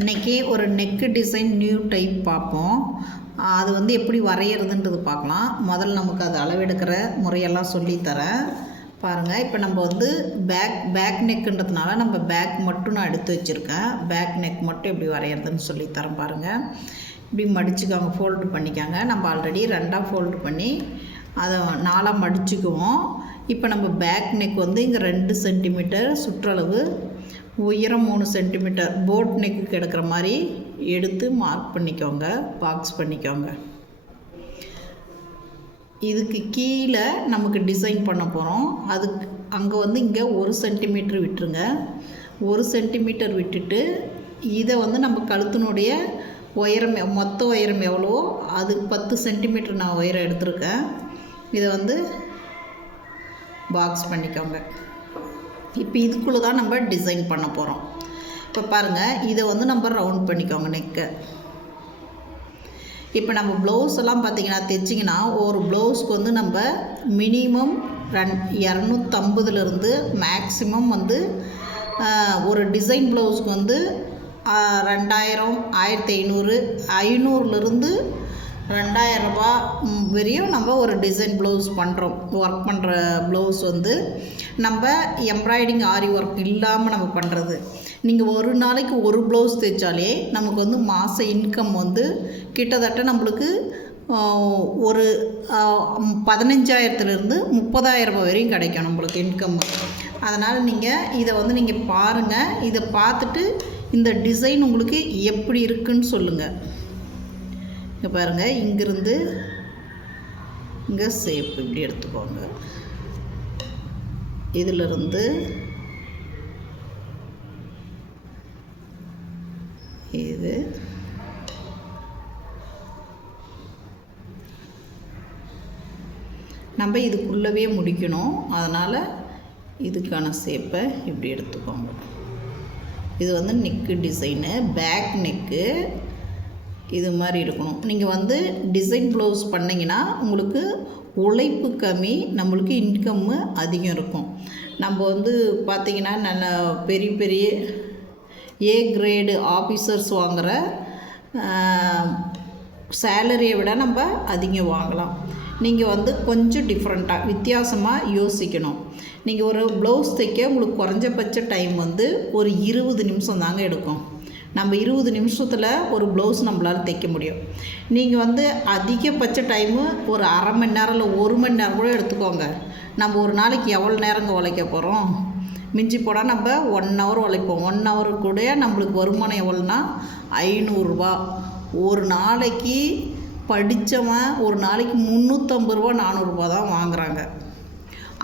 இன்றைக்கி ஒரு neck design new type பார்ப்போம். அது வந்து எப்படி வரைகிறதுன்றது பார்க்கலாம். முதல்ல நமக்கு அது அளவெடுக்கிற முறையெல்லாம் சொல்லித்தரேன் பாருங்கள். இப்போ நம்ம வந்து பேக் நெக்குன்றதுனால நம்ம பேக் மட்டும் நான் எடுத்து வச்சுருக்கேன். பேக் நெக் மட்டும் எப்படி வரைகிறதுன்னு சொல்லித்தரேன் பாருங்கள். இப்படி மடிச்சுக்கோங்க, ஃபோல்டு பண்ணிக்காங்க. நம்ம ஆல்ரெடி ரெண்டாக ஃபோல்டு பண்ணி அதை 4ஆக மடிச்சுக்குவோம். இப்போ நம்ம பேக் நெக் வந்து இங்கே 2 சென்டிமீட்டர் சுற்றளவு, உயரம் 3 சென்டிமீட்டர் போட் நெக்கு எடுக்கிற மாதிரி எடுத்து மார்க் பண்ணிக்கோங்க, பாக்ஸ் பண்ணிக்கோங்க. இதுக்கு கீழே நமக்கு டிசைன் பண்ண போகிறோம். அதுக்கு அங்கே வந்து இங்கே 1 சென்டிமீட்டர் விட்டுருங்க. 1 சென்டிமீட்டர் விட்டுட்டு இதை வந்து நம்ம கழுத்தினுடைய உயரம், மொத்த உயரம் எவ்வளோ அது 10 சென்டிமீட்டர் நான் உயரம் எடுத்திருக்கேன். இதை வந்து பாக்ஸ் பண்ணிக்கோங்க. இப்போ இதுக்குள்ளே தான் நம்ம டிசைன் பண்ண போகிறோம். இப்போ பாருங்கள், இதை வந்து நம்ம ரவுண்ட் பண்ணிக்கோங்க நெக்கை. இப்போ நம்ம ப்ளவுஸ் எல்லாம் பார்த்திங்கன்னா தைச்சிங்கன்னா ஒரு ப்ளவுஸ்க்கு வந்து நம்ம மினிமம் 250லேருந்து மேக்ஸிமம் வந்து ஒரு டிசைன் ப்ளவுஸ்க்கு வந்து 2000, 1500, 500லேருந்து 2000 ரூபா வரையும் நம்ம ஒரு டிசைன் ப்ளவுஸ் பண்ணுறோம். ஒர்க் பண்ணுற ப்ளவுஸ் வந்து நம்ம எம்ப்ராய்டிங் ஆரி ஒர்க் இல்லாமல் நம்ம பண்ணுறது. நீங்கள் ஒரு நாளைக்கு ஒரு ப்ளவுஸ் தைச்சாலே நமக்கு வந்து மாத இன்கம் வந்து கிட்டத்தட்ட நம்மளுக்கு ஒரு 15,000லேருந்து 30,000 ரூபாய் வரையும் கிடைக்கும் நம்மளுக்கு இன்கம். அதனால் நீங்கள் இதை வந்து நீங்கள் பாருங்கள். இதை பார்த்துட்டு இந்த டிசைன் உங்களுக்கு எப்படி இருக்குன்னு சொல்லுங்கள். இங்கே பாருங்கள், இங்கிருந்து இங்கே ஷேப் இப்படி எடுத்துக்கோங்க. இதிலிருந்து இது நம்ம இதுக்குள்ளவே முடிக்கணும். அதனால் இதுக்கான ஷேப்பை இப்படி எடுத்துக்கோங்க. இது வந்து நெக்கு டிசைனு, பேக் நெக்கு இது மாதிரி இருக்கணும். நீங்கள் வந்து டிசைன் ப்ளவுஸ் பண்ணிங்கன்னா உங்களுக்கு உழைப்பு கம்மி, நம்மளுக்கு இன்கம்மு அதிகம் இருக்கும். நம்ம வந்து பார்த்திங்கன்னா நல்ல பெரிய பெரிய ஏ கிரேடு ஆஃபீஸர்ஸ் வாங்குகிற சேலரியை விட நம்ம அதிகம் வாங்கலாம். நீங்கள் வந்து கொஞ்சம் டிஃப்ரெண்ட்டாக வித்தியாசமாக யோசிக்கணும். நீங்கள் ஒரு ப்ளவுஸ் தைக்க உங்களுக்கு குறைஞ்சபட்ச டைம் வந்து ஒரு 20 நிமிஷம் தாங்க எடுக்கும். நம்ம 20 நிமிஷத்தில் ஒரு ப்ளவுஸ் நம்மளால் தைக்க முடியும். நீங்கள் வந்து அதிகபட்ச டைமு ஒரு அரை மணி நேரம் இல்லை 1 மணி நேரம் கூட எடுத்துக்கோங்க. நம்ம ஒரு நாளைக்கு எவ்வளோ நேரங்க உழைக்க போகிறோம்? மிஞ்சி போனால் நம்ம 1 ஹவர் உழைப்போம். 1 ஹவர் கூட நம்மளுக்கு வருமானம் எவ்வளோனா 500 ரூபா. ஒரு நாளைக்கு படித்தவன் ஒரு நாளைக்கு 350 ரூபா 400 ரூபா தான் வாங்குகிறாங்க.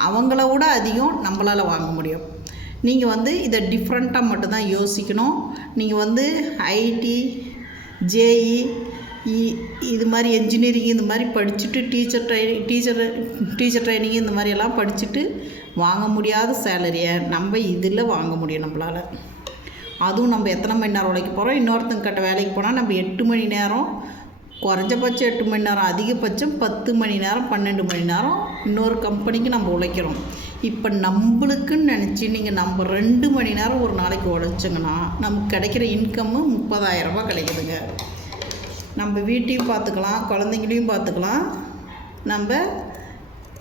அவங்கள விட அதிகம் நம்மளால் வாங்க முடியும். நீங்கள் வந்து இதை டிஃப்ரெண்ட்டாக மட்டும்தான் யோசிக்கணும். நீங்கள் வந்து ஐடி, ஜேஇ இது மாதிரி என்ஜினியரிங் இந்த மாதிரி படிச்சுட்டு டீச்சர் ட்ரைனிங் இந்த மாதிரியெல்லாம் படிச்சுட்டு வாங்க முடியாத சேலரியை நம்ம இதில் வாங்க முடியும் நம்மளால். அதுவும் நம்ம எத்தனை மணி நேரம் உழைக்க போகிறோம்? இன்னொருத்தங்க கிட்ட வேலைக்கு போனால் நம்ம 8 மணி நேரம், குறைஞ்சபட்சம் 8 மணி நேரம், அதிகபட்சம் 10 மணி நேரம், 12 மணி நேரம் இன்னொரு கம்பெனிக்கு நம்ம உழைக்கிறோம். இப்போ நம்மளுக்குன்னு நினச்சி நீங்கள் நம்ம 2 மணி நேரம் ஒரு நாளைக்கு உழைச்சிங்கன்னா நமக்கு கிடைக்கிற இன்கம்மு 30,000 ரூபா கிடைக்குதுங்க. நம்ம வீட்டையும் பார்த்துக்கலாம், குழந்தைங்களையும் பார்த்துக்கலாம், நம்ம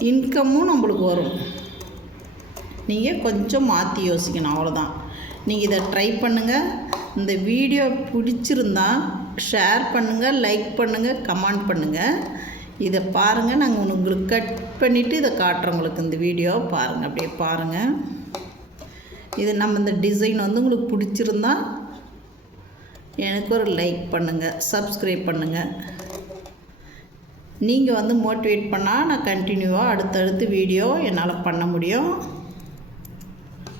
இன்கம்மும் நம்மளுக்கு வரும். நீங்கள் கொஞ்சம் மாற்றி யோசிக்கணும், அவ்வளோதான். நீங்கள் இதை ட்ரை பண்ணுங்கள். இந்த வீடியோ பிடிச்சிருந்தா ஷேர் பண்ணுங்கள், லைக் பண்ணுங்கள், கமெண்ட் பண்ணுங்கள். இதை பாருங்கள். நாங்கள் உங்களுக்கு கட் பண்ணிவிட்டு இதை காட்டுறோம். உங்களுக்கு இந்த வீடியோ பாருங்கள், அப்படியே பாருங்கள். இது நம்ம இந்த டிசைன் வந்து உங்களுக்கு பிடிச்சிருந்தா எனக்கு ஒரு லைக் பண்ணுங்கள், சப்ஸ்கிரைப் பண்ணுங்கள். நீங்கள் வந்து மோட்டிவேட் பண்ணால் நான் கண்டினியூவாக அடுத்தடுத்து வீடியோ என்னால் பண்ண முடியும்.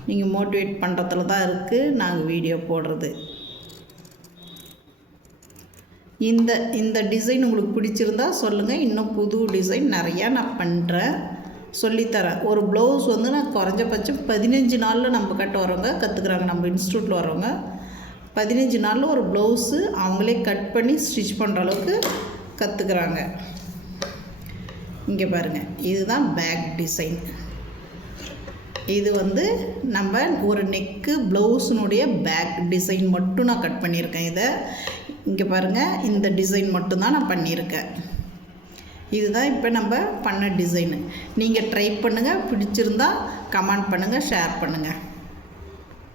நீங்கள் மோட்டிவேட் பண்ணுறதுல தான் இருக்குது நாங்கள் வீடியோ போடுறது. இந்த டிசைன் உங்களுக்கு பிடிச்சிருந்தா சொல்லுங்கள். இன்னும் புது டிசைன் நிறையா நான் பண்ணுறேன், சொல்லித்தரேன். ஒரு ப்ளவுஸ் வந்து நான் குறைஞ்சபட்சம் 15 நாளில் நம்ம கட்ட வரவங்க கற்றுக்குறாங்க. நம்ம இன்ஸ்டியூட்டில் வரவங்க 15 நாளில் ஒரு ப்ளவுஸு அவங்களே கட் பண்ணி ஸ்டிச் பண்ணுற அளவுக்கு கற்றுக்குறாங்க. இங்கே பாருங்கள், இதுதான் பேக் டிசைன். இது வந்து நம்ம ஒரு நெக்கு ப்ளவுஸினுடைய பேக் டிசைன் மட்டும் நான் கட் பண்ணியிருக்கேன். இதை இங்கே பாருங்கள், இந்த டிசைன் மட்டும்தான் நான் பண்ணியிருக்கேன். இதுதான் இப்போ நம்ம பண்ண டிசைனு. நீங்கள் ட்ரை பண்ணுங்கள், பிடிச்சிருந்தா கமெண்ட் பண்ணுங்கள், ஷேர் பண்ணுங்கள்.